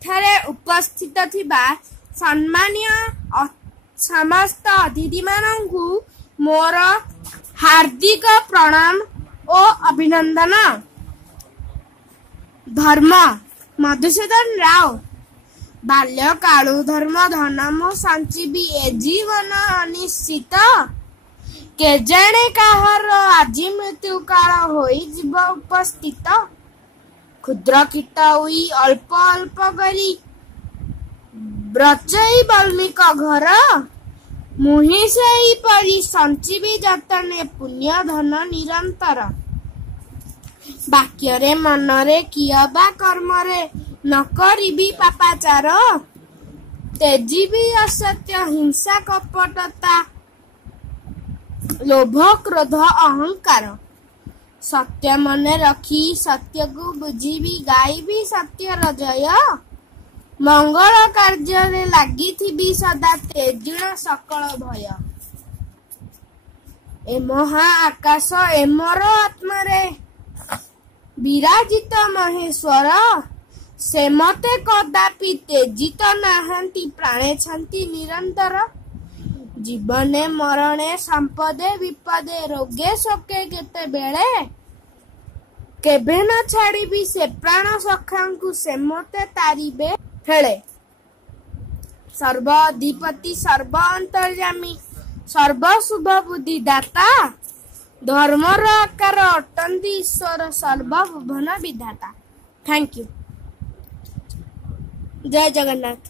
एठारे उपस्थित थिबा सम्मानीय समस्त अतिथि मानंकु मोर हार्दिक प्रणाम और अभिनंदन। धर्म मधुसूदन राव। बाल्यकालु धर्म धनम संचीबी ए जीवन अनिश्चित केजाणे काहर आज मृत्यु काल होई जीव उपस्थित। क्षुद्र कीट हुई अल्प अल्प करी ब्रचई बल्मिक घर मुहि से परी संचीबी जतने पुण्य धन निरंतर। बाक्यरे मनरे कियबा कर्मरे न करिबी पापाचार तेजीबी असत्य हिंसा कपटता लोभ क्रोध अहंकार। सत्य मने रखी सत्य को बुझीबी गाईबी सत्यर जय मंगल कार्य रे लागी थी सदा तेजुण सकल भय। ए महा आकाश एमर आत्मारे विराजित महेश्वर से मते कदापि तेजित नाहंती प्राणे छंती निरंतर। जीवने मरणे संपदे विपदे रोगे शोके केते बेले केबे न छाड़ीबी से प्राण सखांकु से मते तारिबे फेले। सर्व अधिपति सर्व अंतर्यामी सर्व शुभ बुद्धि दाता धर्मर आकार अटंती ईश्वर सर्वभुवन विधाता। Thank you. जय जगन्नाथ।